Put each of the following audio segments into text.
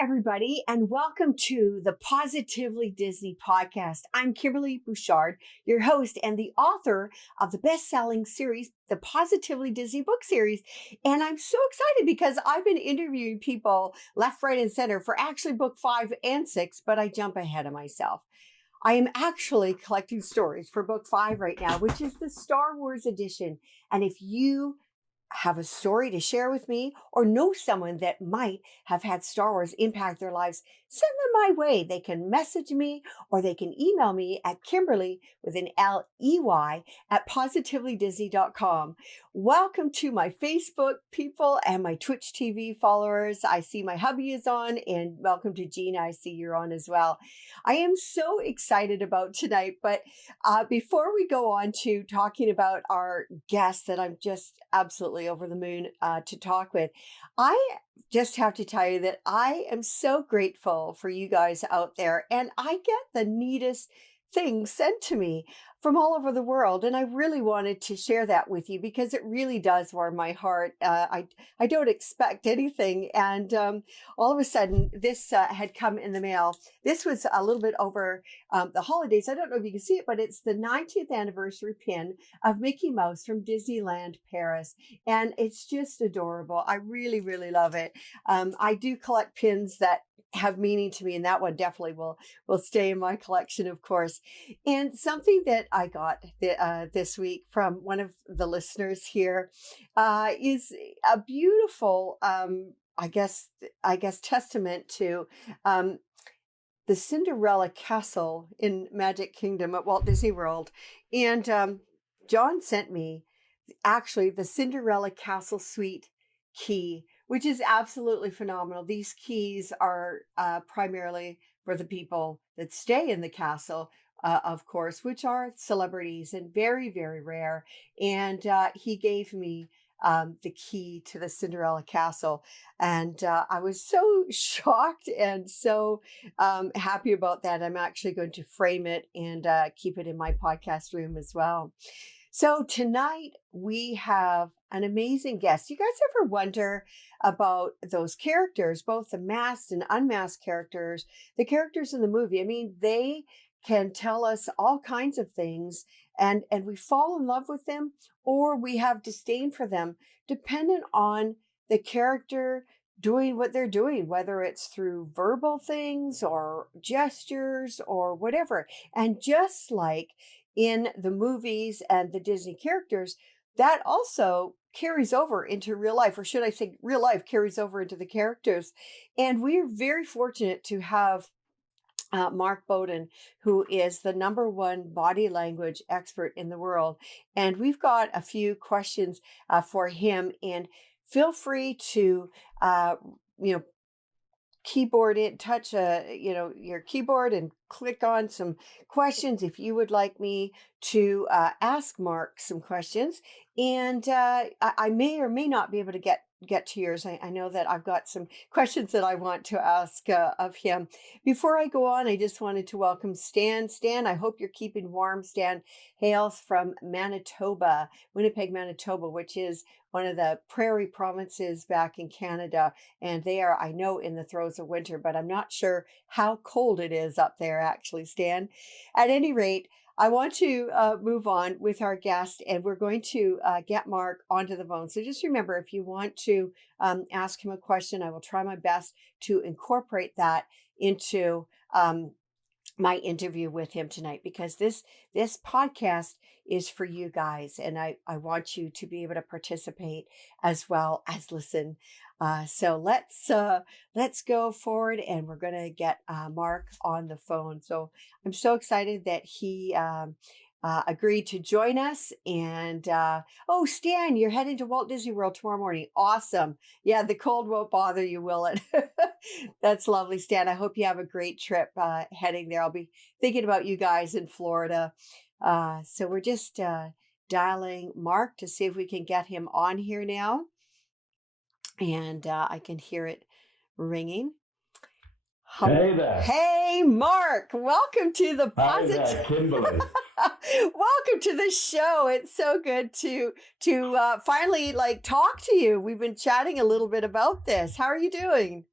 everybody, and welcome to the Positively Disney podcast. I'm Kimberley Bouchard, your host and the author of the best-selling series, the Positively Disney book series. And I'm so excited because I've been interviewing people left, right, and center for actually book 5 and 6, but I jump ahead of myself. I am actually collecting stories for book 5 right now, which is the Star Wars edition. And if you have a story to share with me or know someone that might have had Star Wars impact their lives, send them my way. They can message me or they can email me at Kimberley with an L-E-Y at positivelydisney.com. Welcome to my Facebook people and my Twitch TV followers. I see my hubby is on, and welcome to Gina. I see you're on as well. I am so excited about tonight, but before we go on to talking about our guest that I'm just absolutely over the moon to talk with, I just have to tell you that I am so grateful for you guys out there, and I get the neatest things sent to me from all over the world, and I really wanted to share that with you because it really does warm my heart. I don't expect anything, and all of a sudden this had come in the mail. This was a little bit over the holidays. I don't know if you can see it, but it's the 90th anniversary pin of Mickey Mouse from Disneyland Paris, and it's just adorable. I really, really love it. I do collect pins that have meaning to me, and that one definitely will stay in my collection, of course. And something that I got this week from one of the listeners here is a beautiful, I guess, testament to the Cinderella Castle in Magic Kingdom at Walt Disney World. And John sent me actually the Cinderella Castle Suite key, which is absolutely phenomenal. These keys are primarily for the people that stay in the castle, of course, which are celebrities and very, very rare. And he gave me the key to the Cinderella Castle. And I was so shocked and so happy about that. I'm actually going to frame it and keep it in my podcast room as well. So tonight we have an amazing guest. You guys ever wonder about those characters, both the masked and unmasked characters, the characters in the movie? I mean, they can tell us all kinds of things, and we fall in love with them, or we have disdain for them, dependent on the character doing what they're doing, whether it's through verbal things or gestures or whatever. And just like in the movies and the Disney characters, that also carries over into real life, or should I say real life carries over into the characters. And we are very fortunate to have Mark Bowden, who is the #1 body language expert in the world. And we've got a few questions for him, and feel free to, keyboard it, touch your keyboard and click on some questions if you would like me to ask Mark some questions. And I may or may not be able to get to yours. I know that I've got some questions that I want to ask of him. Before I go on, I just wanted to welcome Stan. Stan, I hope you're keeping warm. Stan hails from Manitoba, Winnipeg, Manitoba, which is one of the prairie provinces back in Canada. And they are, I know, in the throes of winter, but I'm not sure how cold it is up there, actually, Stan. At any rate, I want to move on with our guest, and we're going to get Mark onto the phone. So just remember, if you want to ask him a question, I will try my best to incorporate that into my interview with him tonight, because this podcast is for you guys, and I want you to be able to participate as well as listen. So let's go forward, and we're going to get Mark on the phone. So I'm so excited that he agreed to join us. And oh, Stan, you're heading to Walt Disney World tomorrow morning. Awesome. Yeah, the cold won't bother you, will it? That's lovely, Stan. I hope you have a great trip heading there. I'll be thinking about you guys in Florida. So we're just dialing Mark to see if we can get him on here now. And I can hear it ringing. Hey there. Hey, Mark. Welcome to the Positive. Hi there, Kimberley. Welcome to the show. It's so good to finally talk to you. We've been chatting a little bit about this. How are you doing?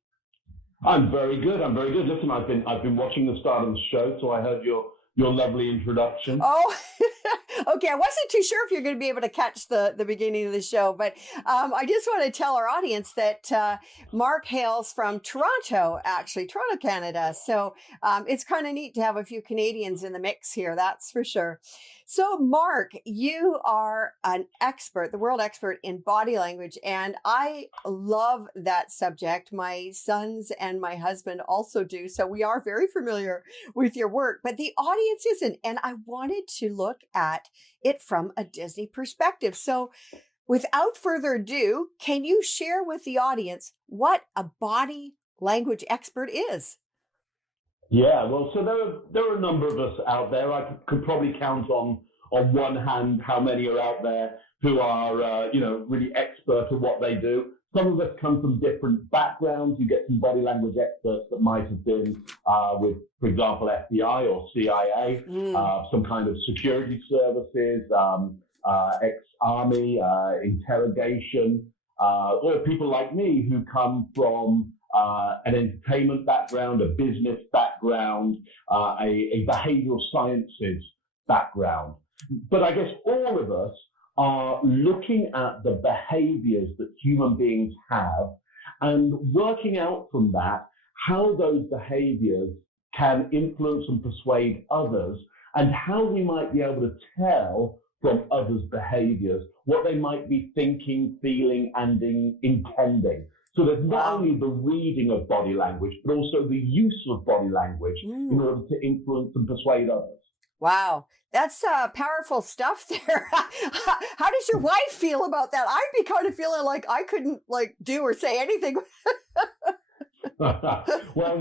I'm very good. I'm very good. Listen, I've been watching the start of the show, so I heard your lovely introduction. Oh, okay. I wasn't too sure if you're going to be able to catch the beginning of the show, but I just want to tell our audience that Mark hails from Toronto, actually, Toronto, Canada. So it's kind of neat to have a few Canadians in the mix here, that's for sure. So, Mark, you are an expert, the world expert in body language, and I love that subject. My sons and my husband also do. So we are very familiar with your work, but the audience isn't. And I wanted to look at it from a Disney perspective. So without further ado, can you share with the audience what a body language expert is? Yeah, well, so there are a number of us out there. I could probably count on one hand how many are out there who are really expert at what they do. Some of us come from different backgrounds. You get some body language experts that might have been with, for example, FBI or CIA, some kind of security services, ex-army, interrogation, or people like me who come from an entertainment background, a business background, a behavioral sciences background. But I guess all of us are looking at the behaviors that human beings have and working out from that how those behaviors can influence and persuade others, and how we might be able to tell from others' behaviors what they might be thinking, feeling, and intending. So there's not only the reading of body language, but also the use of body language in order to influence and persuade others. Wow, that's powerful stuff there. How does your wife feel about that? I'd be kind of feeling like I couldn't do or say anything. Well,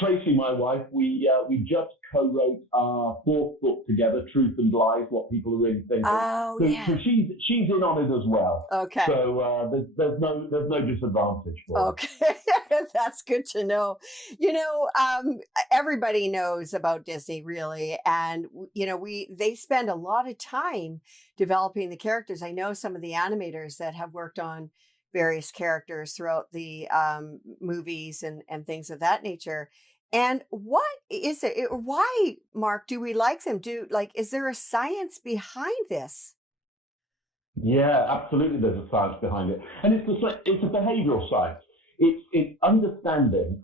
Tracy, my wife, we just co-wrote our fourth book together, Truth and Lies: What People Are Really Thinking. Oh, yeah. So she's in on it as well. Okay. So there's no disadvantage for her. Okay, that's good to know. Everybody knows about Disney, really, and they spend a lot of time developing the characters. I know some of the animators that have worked on various characters throughout the movies and things of that nature. And what is it? Why, Mark, do we like them? Is there a science behind this? Yeah, absolutely. There's a science behind it, and it's a behavioural science. It's understanding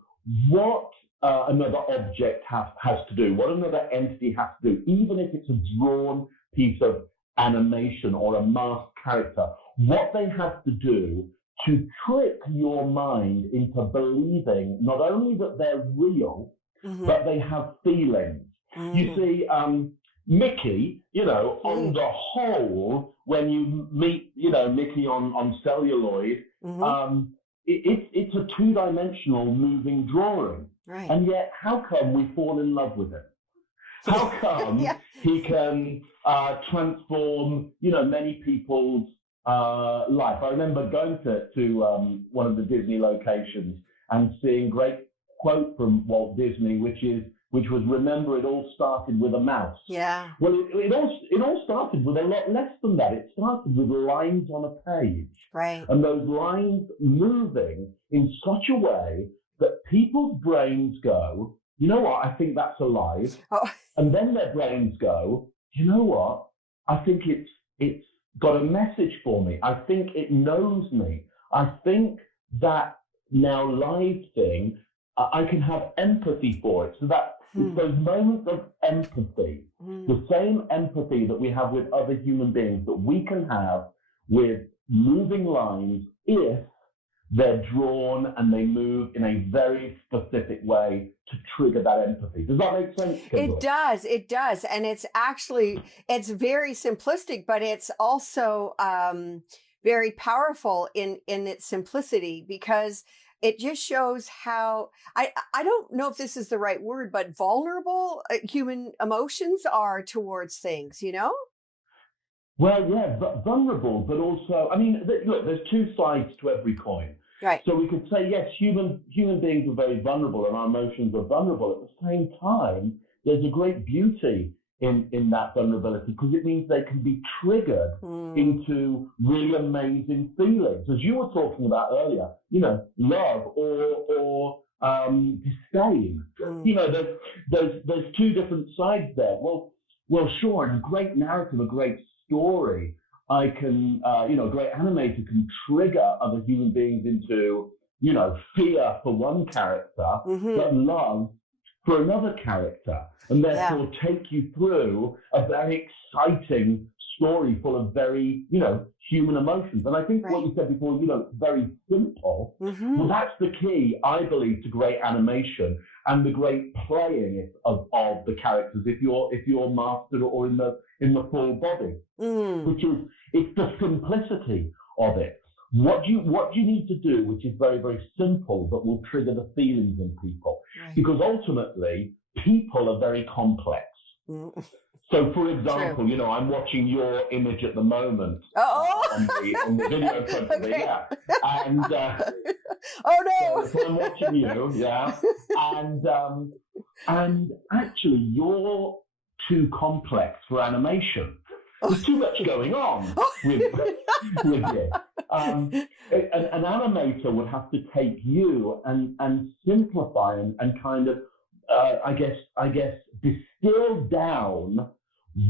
what another object has to do, what another entity has to do, even if it's a drawn piece of animation or a masked character, what they have to do to trick your mind into believing not only that they're real, but they have feelings. You see, Mickey, on the whole, when you meet, Mickey on celluloid, it's a two-dimensional moving drawing. Right. And yet, how come we fall in love with him? How come he can transform, many people's life? I remember going to one of the Disney locations and seeing a great quote from Walt Disney, which was, "Remember, it all started with a mouse." Yeah. Well, it all started with a lot less than that. It started with lines on a page. Right. And those lines moving in such a way that people's brains go, "You know what? I think that's alive." Oh. And then their brains go, "You know what? I think it's got a message for me. I think it knows me. I think that now live thing, I can have empathy for it." So that it's those moments of empathy, the same empathy that we have with other human beings, that we can have with moving lines if they're drawn and they move in a very specific way to trigger that empathy. Does that make sense, Kimberley? It does. And it's very simplistic, but it's also very powerful in its simplicity, because it just shows how, I don't know if this is the right word, but vulnerable human emotions are towards things, Well, yeah, vulnerable, but also, look, there's two sides to every coin. Right. So we could say, yes, human beings are very vulnerable and our emotions are vulnerable. At the same time, there's a great beauty in that vulnerability, because it means they can be triggered into really amazing feelings. As you were talking about earlier, love or disdain. There's two different sides there. Well, sure, in a great narrative, a great story, I can, a great animator can trigger other human beings into, fear for one character, but love for another character, and therefore take you through a very exciting story full of very, human emotions. And I think what you said before, very simple. Well, that's the key, I believe, to great animation and the great playing of the characters. If you're mastered or in the full body, which is it's the simplicity of it. What do you need to do, which is very, very simple, but will trigger the feelings in people? Right. Because ultimately, people are very complex. So, for example, I'm watching your image at the moment on the video in front of me, and oh no! So I'm watching you, and actually, you're too complex for animation. There's too much going on with you. An animator would have to take you and simplify and kind of, I guess, distill down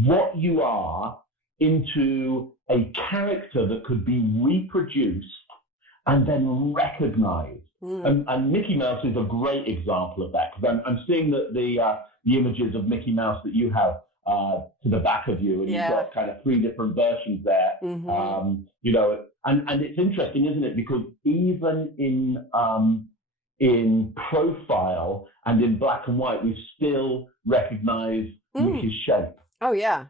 what you are into a character that could be reproduced and then recognized. And Mickey Mouse is a great example of that, because I'm seeing the images of Mickey Mouse that you have to the back of you, and you've got kind of three different versions there. And it's interesting, isn't it? Because even in profile and in black and white, we still recognize Mickey's shape. Oh yeah.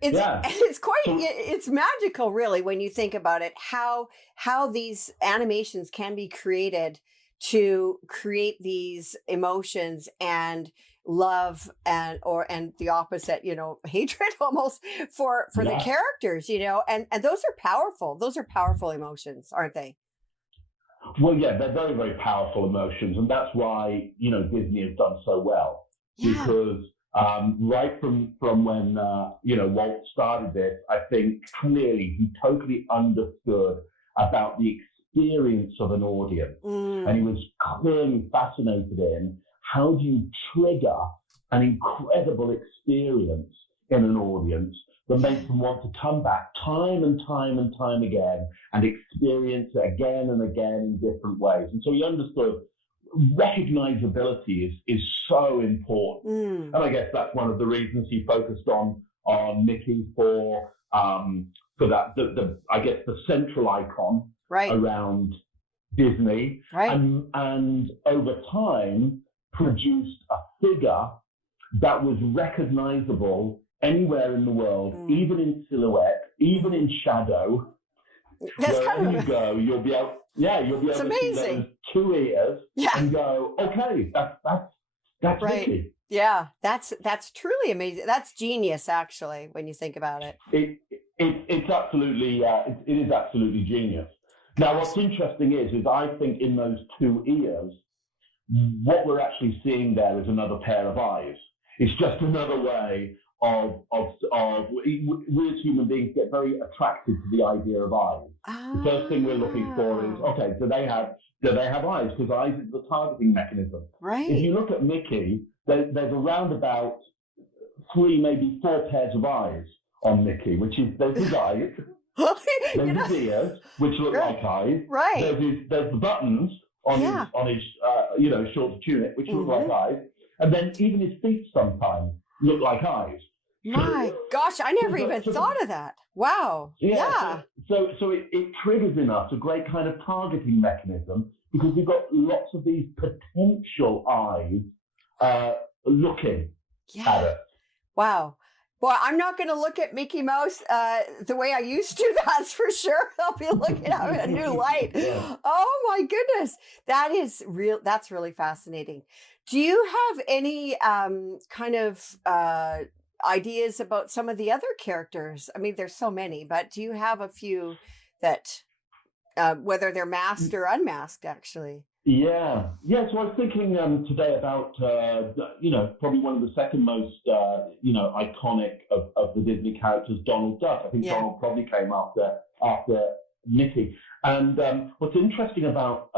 It's quite it's magical, really, when you think about it, how these animations can be created to create these emotions and love and the opposite, hatred almost for the characters, and those are powerful emotions, aren't they? Well, yeah, they're very, very powerful emotions, and that's why Disney has done so well, because right from when Walt started this, I think clearly he totally understood about the experience of an audience, and he was clearly fascinated in how do you trigger an incredible experience in an audience that makes them want to come back time and time and time again and experience it again and again in different ways. And so he understood recognizability is so important. And I guess that's one of the reasons he focused on Mickey for that, I guess the central icon around Disney, and over time produced a figure that was recognizable anywhere in the world, even in silhouette, even in shadow. Wherever you go, you'll be able to see those two ears and go, okay, that's Mickey. Yeah, that's truly amazing. That's genius, actually, when you think about it. It's absolutely it is absolutely genius. Now, what's interesting is I think in those two ears, what we're actually seeing there is another pair of eyes. It's just another way of we as human beings get very attracted to the idea of eyes. The first thing we're looking for is, okay, do they have eyes? Because eyes is the targeting mechanism. Right. If you look at Mickey, there's around about 3, maybe 4 pairs of eyes on Mickey, which is there's his eyes, there's his ears, which look like eyes. Right. There's the buttons on his short tunic, which look like eyes, and then even his feet sometimes look like eyes. My gosh, I never even thought of that. Wow. Yeah. So it triggers in us a great kind of targeting mechanism, because we've got lots of these potential eyes looking at us. Wow. Well, I'm not going to look at Mickey Mouse the way I used to, that's for sure. I'll be looking at it in a new light. Oh my goodness. That's really fascinating. Do you have any kind of ideas about some of the other characters? I mean, there's so many, but do you have a few that, whether they're masked or unmasked, actually? Yeah. So I was thinking today about probably one of the second most iconic of the Disney characters, Donald Duck. I think Yeah. Donald probably came after Mickey. And what's interesting about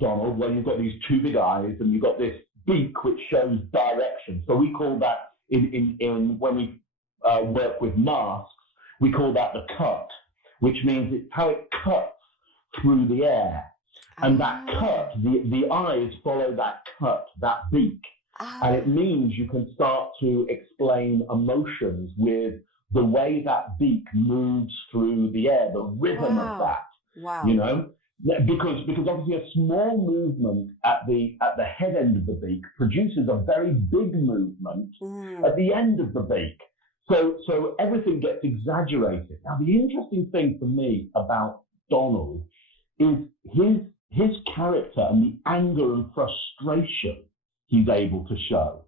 Donald, well, you've got these two big eyes and you've got this beak which shows direction. So we call that in when we work with masks, we call that the cut, which means it's how it cuts through the air. And that cut, the eyes follow that cut, that beak. And it means you can start to explain emotions with the way that beak moves through the air, the rhythm of that. Wow. You know, because obviously a small movement at the head end of the beak produces a very big movement at the end of the beak. So everything gets exaggerated. Now the interesting thing for me about Donald is his character and the anger and frustration he's able to show.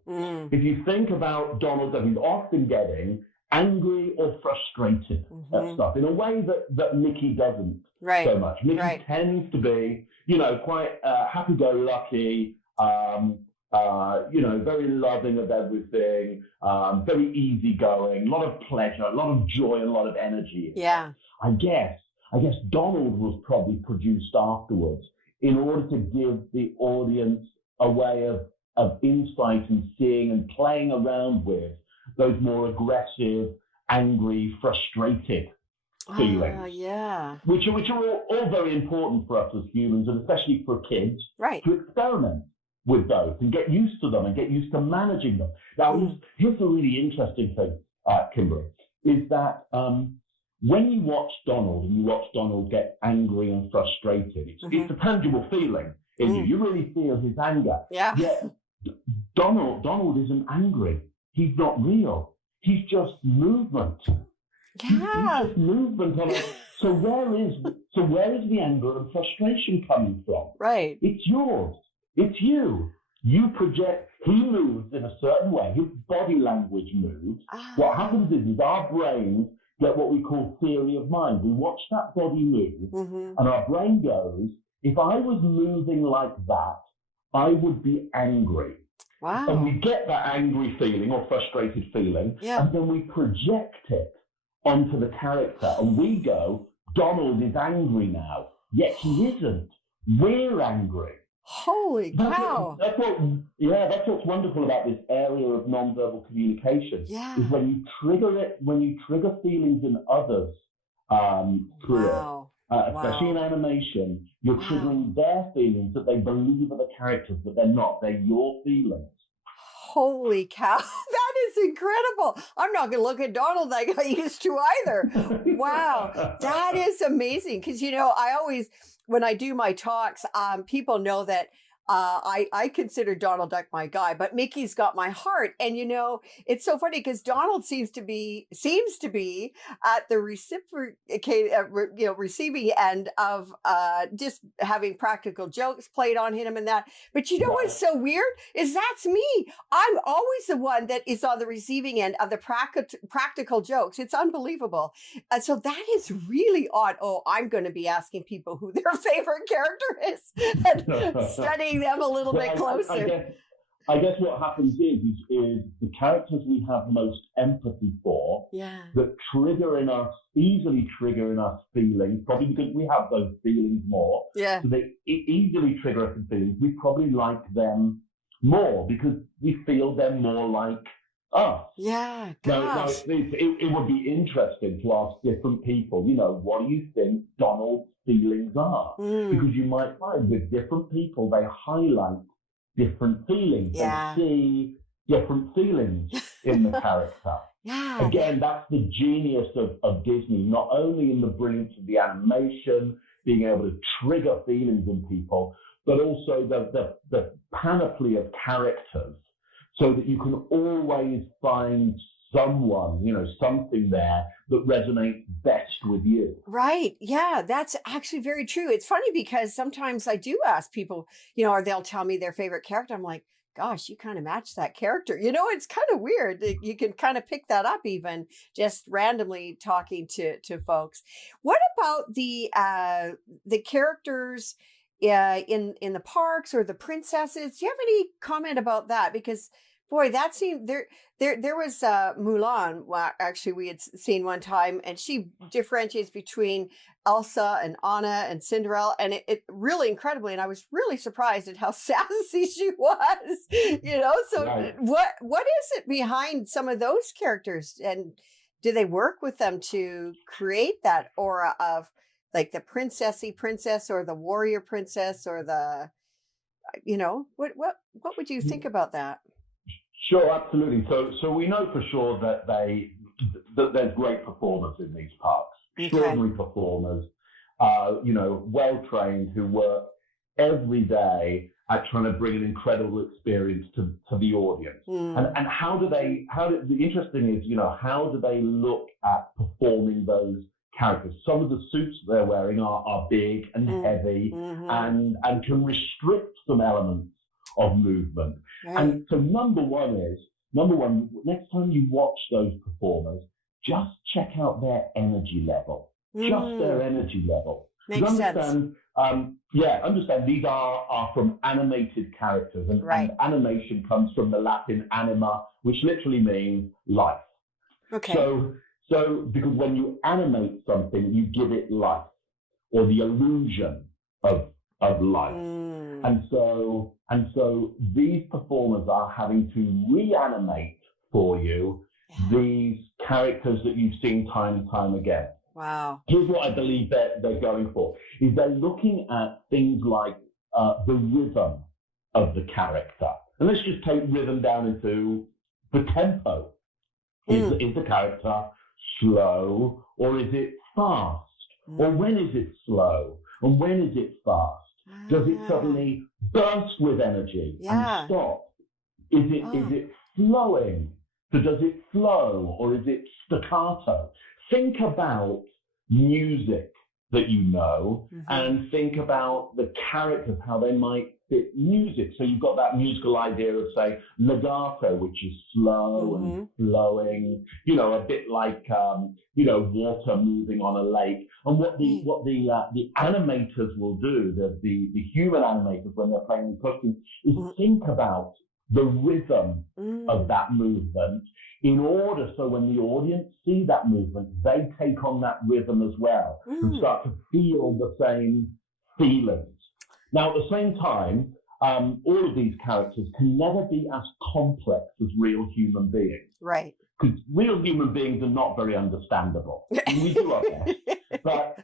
If you think about Donald, he's often getting angry or frustrated at stuff in a way that Mickey doesn't so much. Mickey tends to be, quite happy-go-lucky, very loving of everything, very easygoing, a lot of pleasure, a lot of joy, and a lot of energy. Yeah. I guess Donald was probably produced afterwards in order to give the audience a way of insight and seeing and playing around with those more aggressive, angry, frustrated feelings. Which are all very important for us as humans, and especially for kids, to experiment with those and get used to them and get used to managing them. Now, here's a really interesting thing, Kimberley, is that when you watch Donald and you watch Donald get angry and frustrated, it's a tangible feeling in you. You really feel his anger. Yeah. Yet Donald isn't angry. He's not real. He's just movement. Yeah. He's just movement on it. So where is the anger and frustration coming from? Right. It's yours. It's you. You project. He moves in a certain way. His body language moves. What happens is our brains get what we call theory of mind. We watch that body move, and our brain goes, if I was moving like that, I would be angry. Wow. And we get that angry feeling or frustrated feeling, and then we project it onto the character, and we go, Donald is angry now, yet he isn't. We're angry. Holy cow. That's what's wonderful about this area of nonverbal communication. Is when you trigger feelings in others through it, especially in animation, you're triggering their feelings that they believe are the characters, but they're not. They're your feelings. Holy cow. That is incredible. I'm not going to look at Donald like I used to either. Wow. That is amazing. Because, I always, when I do my talks, people know that I consider Donald Duck my guy, but Mickey's got my heart. And it's so funny because Donald seems to be at the receiving end of just having practical jokes played on him and that. But what's so weird is that's me. I'm always the one that is on the receiving end of the practical jokes. It's unbelievable. And so that is really odd. Oh, I'm going to be asking people who their favorite character is and studying them a little bit closer. I guess what happens is the characters we have most empathy for that easily trigger in us feelings, probably because we have those feelings more. So they easily trigger us in feelings. We probably like them more because we feel them more like us. Yeah. Now it would be interesting to ask different people, what do you think Donald's feelings are? Because you might find with different people, they highlight different feelings. They see different feelings in the character. Again, that's the genius of Disney, not only in the brilliance of the animation, being able to trigger feelings in people, but also the panoply of characters, so that you can always find someone, something there that resonates best with you. Right. Yeah, that's actually very true. It's funny because sometimes I do ask people, or they'll tell me their favorite character. I'm like, gosh, you kind of match that character. It's kind of weird. You can kind of pick that up even just randomly talking to folks. What about the characters in the parks or the princesses. Do you have any comment about that? Because boy, that seemed there was Mulan. Well, actually, we had seen one time, and she differentiates between Elsa and Anna and Cinderella, and it really incredibly. And I was really surprised at how sassy she was. So Right. what is it behind some of those characters, and do they work with them to create that aura of like the princessy princess or the warrior princess or the what would you think about that? Sure, absolutely. So we know for sure that there's great performers in these parks, Okay. extraordinary performers, well trained who work every day at trying to bring an incredible experience to the audience. Mm. And the interesting is, how do they look at performing those characters? Some of the suits they're wearing are big and heavy Mm-hmm. and can restrict some elements of movement. Right. And so number one, next time you watch those performers, just check out their energy level. Just their energy level. Makes sense. Understand these are from animated characters, and animation comes from the Latin anima, which literally means life. Okay. So because when you animate something, you give it life or the illusion of life. And so these performers are having to reanimate for you these characters that you've seen time and time again. Wow. Here's what I believe they're going for, is they're looking at things like the rhythm of the character. And let's just take rhythm down into the tempo. Is the character slow or is it fast? Or when is it slow? And when is it fast? Does it suddenly burst with energy and stop? Is it flowing? So does it flow or is it staccato? Think about music that you know and think about the characters, how they might fit music. So you've got that musical idea of, say, legato, which is slow and flowing, a bit like, water moving on a lake. And what the animators will do, the human animators when they're playing the costumes, is think about the rhythm of that movement in order so when the audience see that movement, they take on that rhythm as well and start to feel the same feelings. Now, at the same time, all of these characters can never be as complex as real human beings. Right. Because real human beings are not very understandable. We do our best, but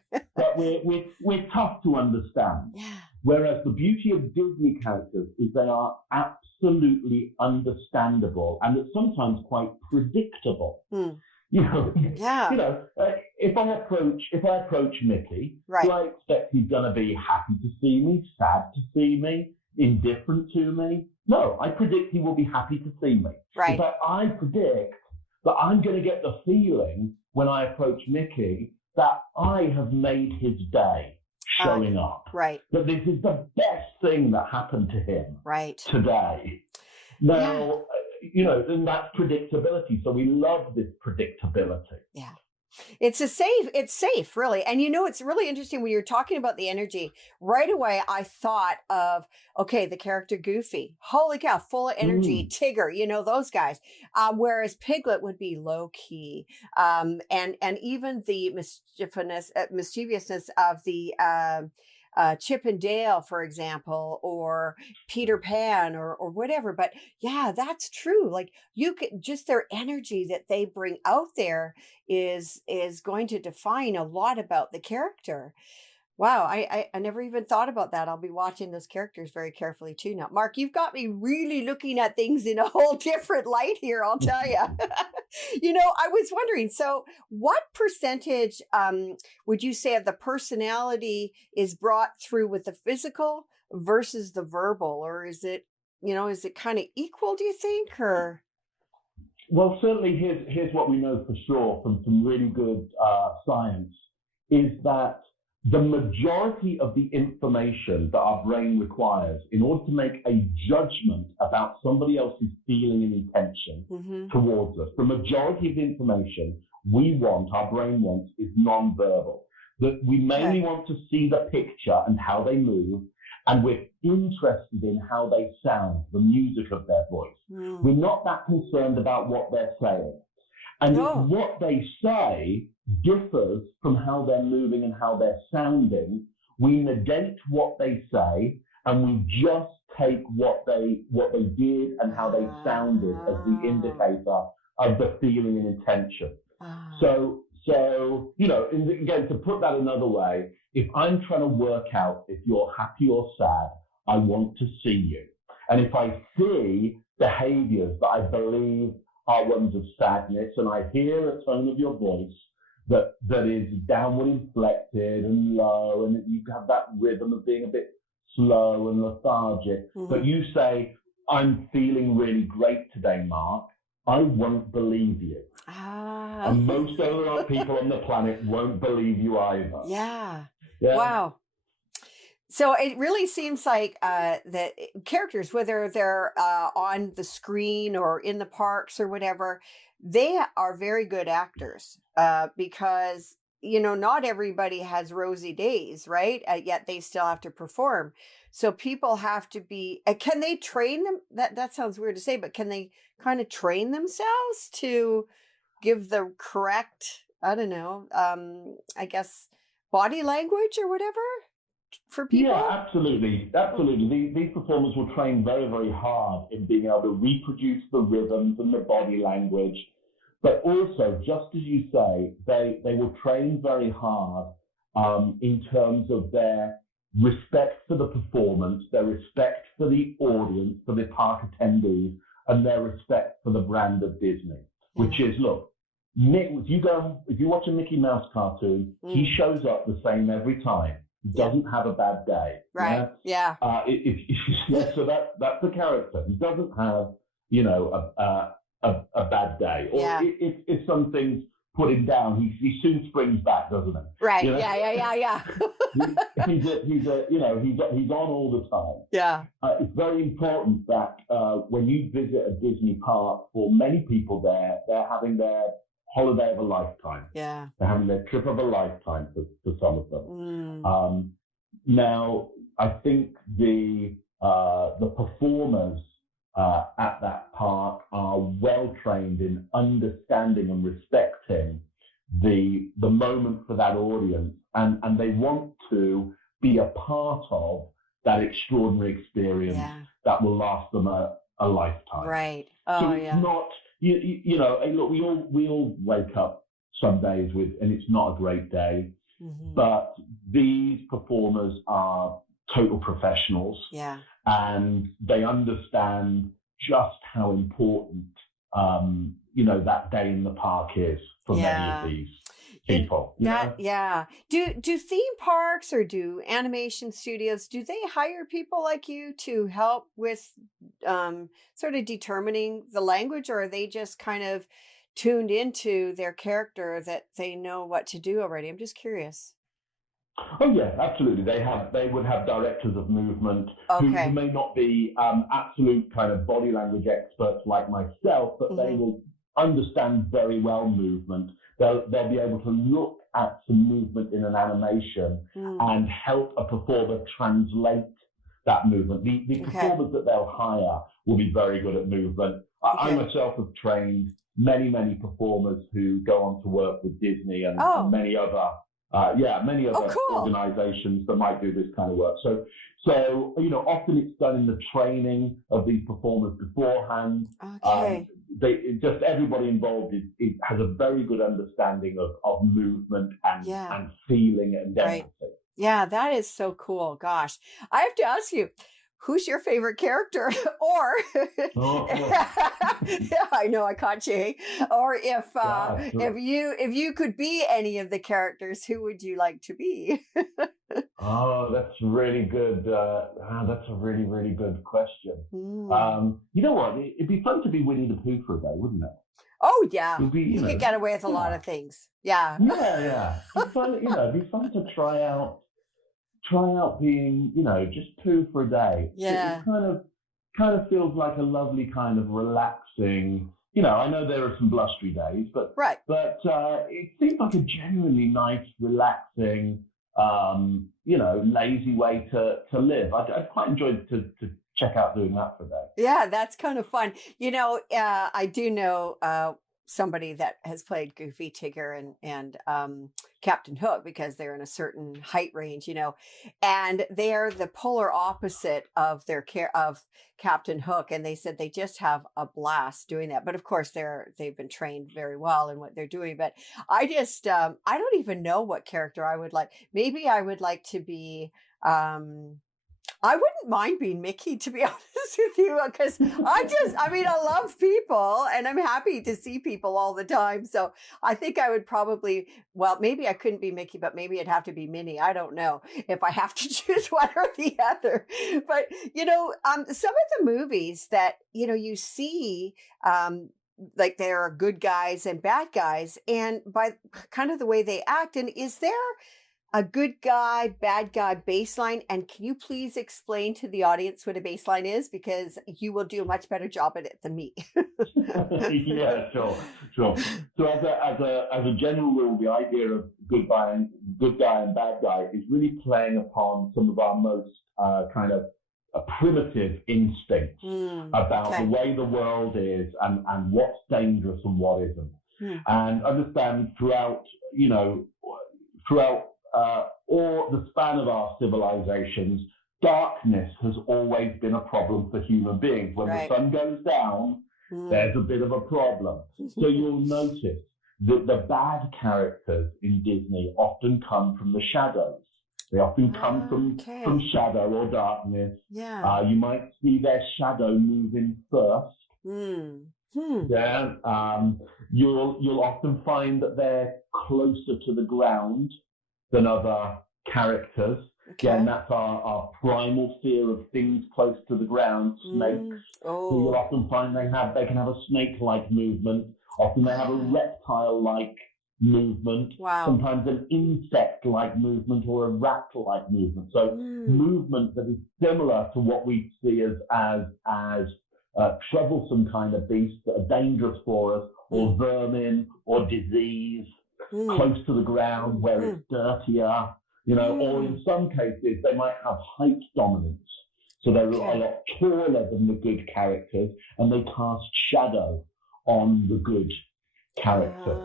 we're tough to understand. Yeah. Whereas the beauty of Disney characters is they are absolutely understandable and it's sometimes quite predictable. If I approach Mickey, do I expect he's going to be happy to see me, sad to see me, indifferent to me? No, I predict he will be happy to see me. Right. In fact, I predict that I'm going to get the feeling when I approach Mickey that I have made his day showing up. Right. That this is the best thing that happened to him today. Now, and that's predictability. So we love this predictability. Yeah. It's safe, really. And it's really interesting when you're talking about the energy. Right away, I thought of, the character Goofy. Holy cow, full of energy. Tigger, those guys. Whereas Piglet would be low key. And even the mischievousness of the Chip and Dale, for example, or Peter Pan or whatever. But yeah, that's true. Like you could just their energy that they bring out there is going to define a lot about the character. Wow, I never even thought about that. I'll be watching those characters very carefully too now. Mark, you've got me really looking at things in a whole different light here, I'll tell you. I was wondering, so what percentage would you say of the personality is brought through with the physical versus the verbal? Or is it kind of equal, do you think? Or well, certainly here's what we know for sure from some really good science is that the majority of the information that our brain requires in order to make a judgment about somebody else's feeling and intention towards us, the majority of the information our brain wants, is nonverbal. That we mainly want to see the picture and how they move, and we're interested in how they sound, the music of their voice. We're not that concerned about what they're saying. And if what they say differs from how they're moving and how they're sounding, we negate what they say and we just take what they did and how they sounded as the indicator of the feeling and intention. So again, to put that another way, if I'm trying to work out if you're happy or sad, I want to see you. And if I see behaviors that I believe are ones of sadness, and I hear a tone of your voice that is downward inflected and low, and you have that rhythm of being a bit slow and lethargic, but you say, I'm feeling really great today, Mark, I won't believe you. And most other people on the planet won't believe you either. Yeah. Wow. So it really seems like that characters, whether they're on the screen or in the parks or whatever, they are very good actors because, not everybody has rosy days, right? Yet they still have to perform. So people have to be, can they train them? That sounds weird to say, but can they kind of train themselves to give the correct, I don't know, I guess, body language or whatever for people? Yeah, absolutely. These performers will train very, very hard in being able to reproduce the rhythms and the body language. But also, just as you say, they will train very hard in terms of their respect for the performance, their respect for the audience, for the park attendees, and their respect for the brand of Disney, which is, look, if you watch a Mickey Mouse cartoon, he shows up the same every time. He doesn't have a bad day. Right. Yeah. So that's the character. He doesn't have, a bad day. Or if something's put him down, he soon springs back, doesn't he? Right. Yeah. He's on all the time. Yeah. It's very important that when you visit a Disney park, for many people there, they're having their holiday of a lifetime. Yeah. They're having their trip of a lifetime for some of them. Now, I think the performers at that park are well trained in understanding and respecting the moment for that audience, and they want to be a part of that extraordinary experience that will last them a lifetime. Right. So it's not, look, we all wake up some days and it's not a great day, but these performers are total professionals. Yeah. And they understand just how important, that day in the park is for many of these people. Do theme parks or do animation studios, do they hire people like you to help with sort of determining the language, or are they just kind of tuned into their character that they know what to do already? I'm just curious. Oh yeah, absolutely. They would have directors of movement who may not be absolute kind of body language experts like myself, but they will understand very well movement. They'll be able to look at some movement in an animation and help a performer translate that movement. The performers that they'll hire will be very good at movement. I myself have trained many performers who go on to work with Disney and many other organizations that might do this kind of work. So often it's done in the training of these performers beforehand. Everybody involved has a very good understanding of movement and feeling and empathy. Right. Yeah, that is so cool. Gosh, I have to ask you, who's your favorite character? Or, I know I caught you. Or if you could be any of the characters, who would you like to be? That's really good. That's a really, really good question. You know what? It'd be fun to be Winnie the Pooh for a day, wouldn't it? Oh yeah, you could get away with a lot of things. Yeah. It'd be fun. It'd be fun to try out being, just Pooh for a day. Yeah. It kind of feels like a lovely kind of relaxing. I know there are some blustery days, but it seems like a genuinely nice, relaxing, lazy way to live. I'd quite enjoy to check out doing that for a day. Yeah, that's kind of fun. I do know somebody that has played Goofy, Tigger, and Captain Hook because they're in a certain height range, and they're the polar opposite of their care of Captain Hook, and they said they just have a blast doing that. But of course, they've been trained very well in what they're doing. But I don't even know what character I would like. Maybe I would like to be. I wouldn't mind being Mickey, to be honest with you, because I love people and I'm happy to see people all the time. So I think I would probably, well, maybe I couldn't be Mickey, but maybe it'd have to be Minnie. I don't know if I have to choose one or the other. But, some of the movies that, you see, like there are good guys and bad guys, and by kind of the way they act. And is there a good guy, bad guy baseline? And can you please explain to the audience what a baseline is? Because you will do a much better job at it than me. Yeah, sure. So as a general rule, the idea of good guy and bad guy is really playing upon some of our most kind of primitive instincts about the way the world is and what's dangerous and what isn't. And understand throughout or the span of our civilizations, darkness has always been a problem for human beings. When the sun goes down, there's a bit of a problem. So you'll notice that the bad characters in Disney often come from the shadows. They often come from shadow or darkness. Yeah. You might see their shadow moving first. Yeah. You'll often find that they're closer to the ground than other characters. Again, that's our primal fear of things close to the ground, snakes. So you'll often find they can have a snake-like movement. Often they have a reptile-like movement. Wow. Sometimes an insect-like movement or a rat-like movement. So movement that is similar to what we see as troublesome kind of beasts that are dangerous for us, or vermin or disease. Close to the ground where it's dirtier, or in some cases they might have height dominance. So they're a lot taller than the good characters and they cast shadow on the good characters.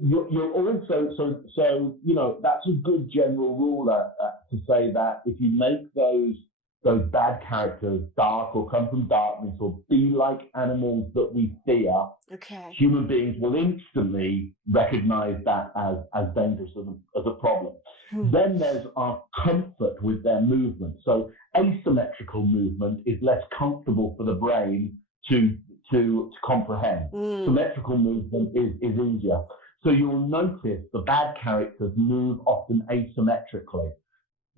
You're also, so that's a good general rule to say that if you make those bad characters dark or come from darkness or be like animals that we fear, human beings will instantly recognize that as dangerous as a problem. Then there's our comfort with their movement. So asymmetrical movement is less comfortable for the brain to comprehend. Symmetrical movement is easier. So you'll notice the bad characters move often asymmetrically.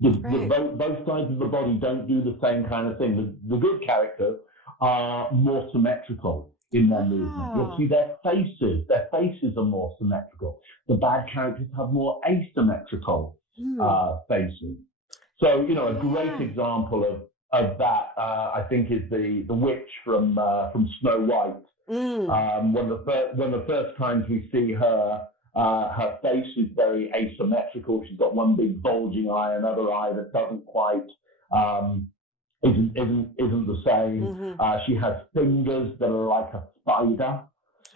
Both sides of the body don't do the same kind of thing. The good characters are more symmetrical in their movement. You'll see their faces are more symmetrical. The bad characters have more asymmetrical faces. So, a great example of that, I think, is the witch from Snow White. One of the first times we see her, her face is very asymmetrical. She's got one big bulging eye, another eye that doesn't quite isn't the same. She has fingers that are like a spider,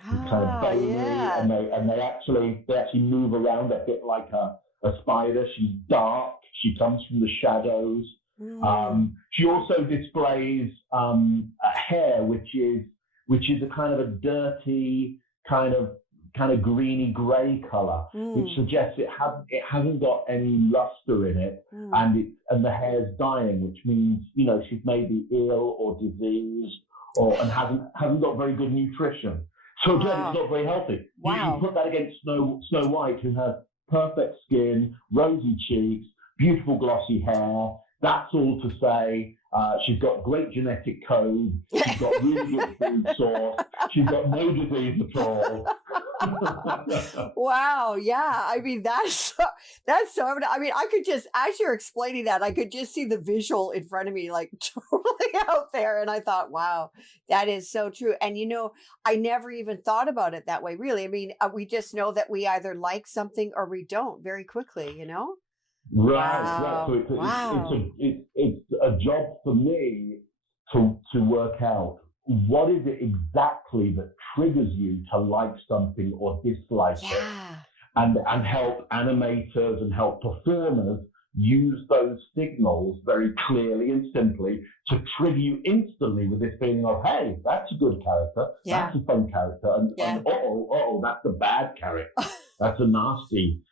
kind of bony, and they actually move around a bit like a spider. She's dark. She comes from the shadows. She also displays a hair which is a kind of a dirty kind of greeny grey colour, which suggests it hasn't got any luster in it, and the hair's dying, which means she's maybe ill or diseased and hasn't got very good nutrition. So again, it's not very healthy. You put that against Snow White, who has perfect skin, rosy cheeks, beautiful glossy hair. That's all to say she's got great genetic code. She's got really good food source. She's got no disease at all. Wow. Yeah. I mean, that's so, I mean, I could just, as you're explaining that, I could just see the visual in front of me, like totally out there. And I thought, wow, that is so true. And, I never even thought about it that way, really. I mean, we just know that we either like something or we don't very quickly, Right. Wow. So Wow. it's a job for me to work out what is it exactly that triggers you to like something or dislike it, Yeah. and help animators and help performers use those signals very clearly and simply to trigger you instantly with this feeling of, hey, that's a good character, Yeah. that's a fun character, and Yeah. that's a bad character, that's a Yeah. nasty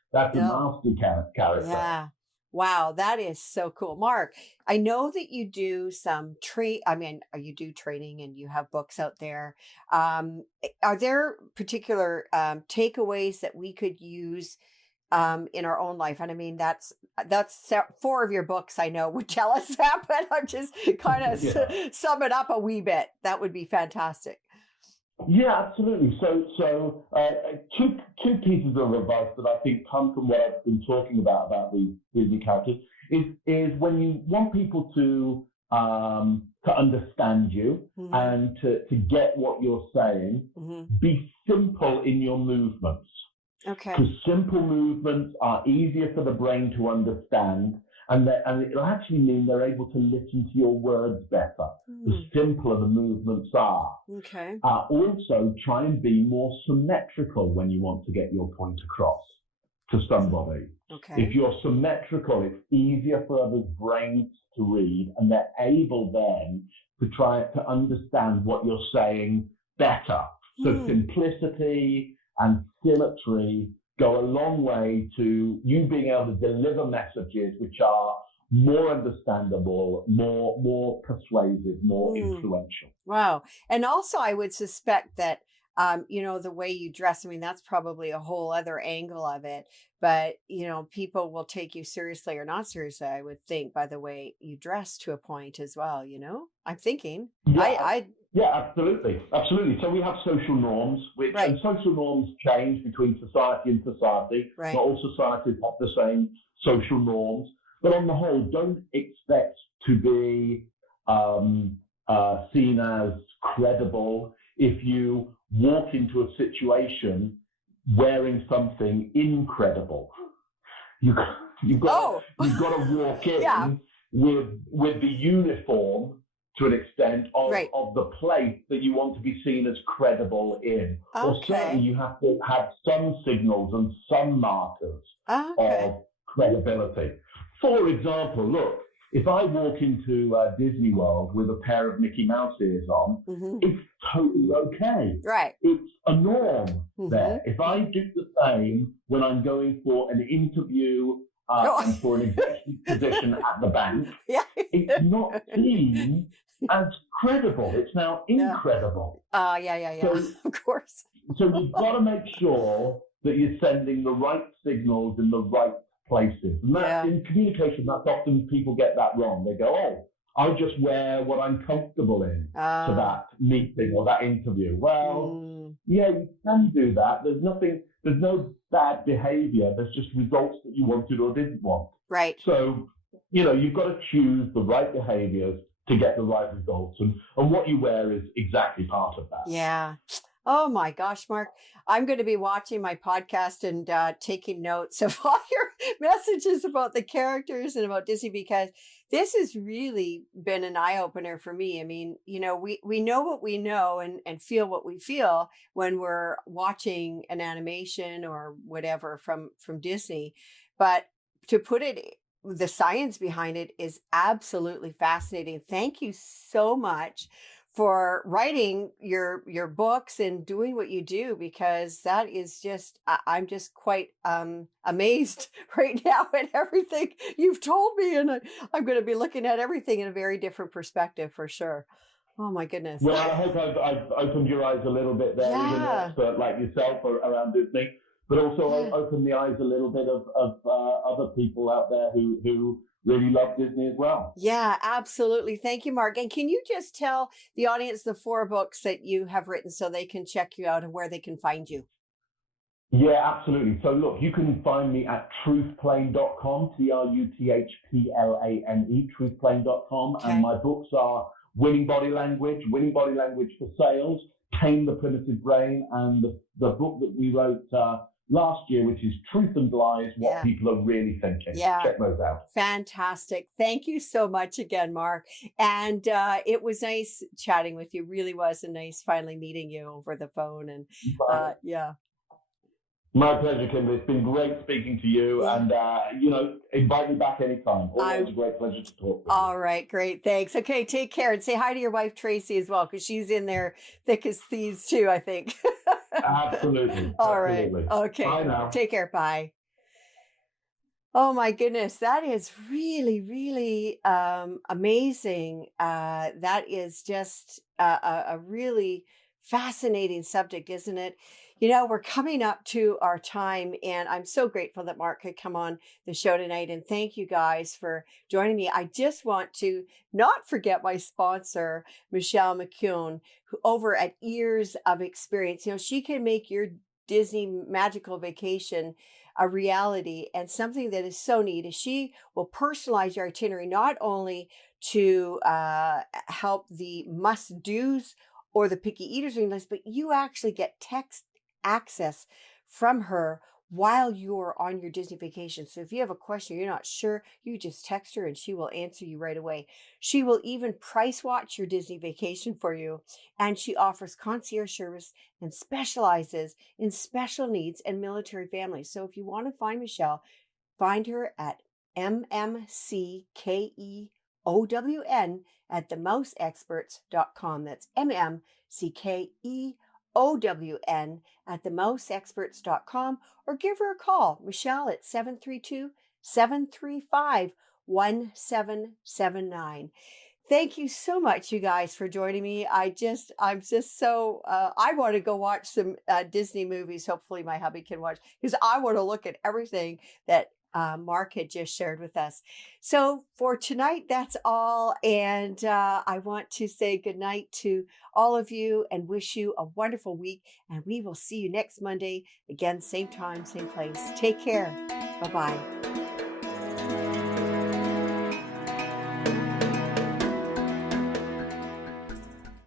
character. Yeah. Wow, that is so cool. Mark, I know that you do some you do training and you have books out there. Are there particular takeaways that we could use in our own life? And I mean, four of your books I know would tell us that, but I'm just kind of Yeah. sum it up a wee bit. That would be fantastic. Yeah, absolutely. Two pieces of advice that I think come from what I've been talking about these Disney characters is when you want people to understand you Hmm. and to get what you're saying, Hmm. be simple in your movements. Okay. Because simple movements are easier for the brain to understand, and it'll actually mean they're able to listen to your words better. The Hmm. simpler the movements are. Okay. Also, try and be more symmetrical when you want to get your point across to somebody. If Okay. you're symmetrical, it's easier for others' brains to read, and they're able then to try to understand what you're saying better. So Hmm. simplicity and symmetry go a long way to you being able to deliver messages which are more understandable, more persuasive, more Hmm. influential. Wow. And also, I would suspect that, the way you dress, I mean, that's probably a whole other angle of it. But, people will take you seriously or not seriously, I would think, by the way you dress to a point as well, I'm thinking. Yeah, I, yeah, absolutely, absolutely. So we have social norms, right, and social norms change between society and society. Not right. all societies have the same social norms, but on the whole, don't expect to be seen as credible if you walk into a situation wearing something incredible. You you've got to Oh, you've got to walk yeah, in with the uniform to an extent right. of the place that you want to be seen as credible in. Or certainly Okay. you have to have some signals and some markers Okay. of credibility. For example, look, if I walk into Disney World with a pair of Mickey Mouse ears on, Hmm. it's totally okay. Right. It's a norm Hmm. there. If I do the same when I'm going for an interview Oh, and for an executive position at the bank, yeah. it's not seen as credible. It's now Yeah. incredible. Yeah, yeah, yeah. So, Of course. so you've got to make sure that you're sending the right signals in the right places. And that Yeah. in communication, that's often people get that wrong. They go, oh, I'll just wear what I'm comfortable in to Uh, that meeting or that interview. Well, mm, yeah, you can do that. There's no bad behavior. There's just results that you wanted or didn't want. right. So, you've got to choose the right behaviors to get the right results. And what you wear is exactly part of that. Yeah. Oh my gosh, Mark, I'm going to be watching my podcast and taking notes of all your messages about the characters and about Disney, because this has really been an eye opener for me. I mean, we know what we know and feel what we feel when we're watching an animation or whatever from Disney, but to put it, the science behind it is absolutely fascinating. Thank you so much for writing your books and doing what you do, because that is just I'm just quite amazed right now at everything you've told me, and I'm going to be looking at everything in a very different perspective for sure. Oh my goodness. Well, I hope I've opened your eyes a little bit there, as an Yeah, expert like yourself around Disney, but also yeah. opened the eyes a little bit of other people out there who really love Disney as well. Yeah, absolutely. Thank you, Mark. And can you just tell the audience the four books that you have written so they can check you out and where they can find you? Yeah, absolutely. So look, you can find me at truthplane.com, TRUTHPLANE, truthplane.com. And Okay. my books are Winning Body Language for Sales, Tame the Primitive Brain, and the book that we wrote last year, which is Truth and Lies, What Yeah. People Are Really Thinking. Yeah. Check those out. Fantastic. Thank you so much again, Mark. And it was nice chatting with you. Really was a nice finally meeting you over the phone. And yeah. My pleasure, Kimberly. It's been great speaking to you, Yeah. and invite me back anytime. Always a great pleasure to talk with you. All right, great, thanks. Okay, take care and say hi to your wife Tracy as well, because she's in there thick as thieves too, I think. Absolutely. All right. Absolutely. Okay. Bye now. Take care. Bye. Oh my goodness, that is really, really amazing. That is just a really fascinating subject, isn't it? You know, we're coming up to our time, and I'm so grateful that Mark could come on the show tonight. And thank you guys for joining me. I just want to not forget my sponsor, Michelle McCune, who over at Years of Experience. You know, she can make your Disney magical vacation a reality, and something that is so neat is she will personalize your itinerary not only to help the must do's or the picky eaters reading list, but you actually get text access from her while you're on your Disney vacation. So if you have a question, you're not sure, you just text her and she will answer you right away. She will even price watch your Disney vacation for you. And she offers concierge service and specializes in special needs and military families. So if you want to find Michelle, find her at MMCKEOWN at themousexperts.com. That's MMCKEOWN at themousexperts.com, or give her a call, Michelle, at 732-735-1779. Thank you so much, you guys, for joining me. I'm just so, I want to go watch some Disney movies. Hopefully my hubby can watch, because I want to look at everything that Mark had just shared with us. So for tonight, that's all. And I want to say goodnight to all of you and wish you a wonderful week. And we will see you next Monday. Again, same time, same place. Take care. Bye-bye.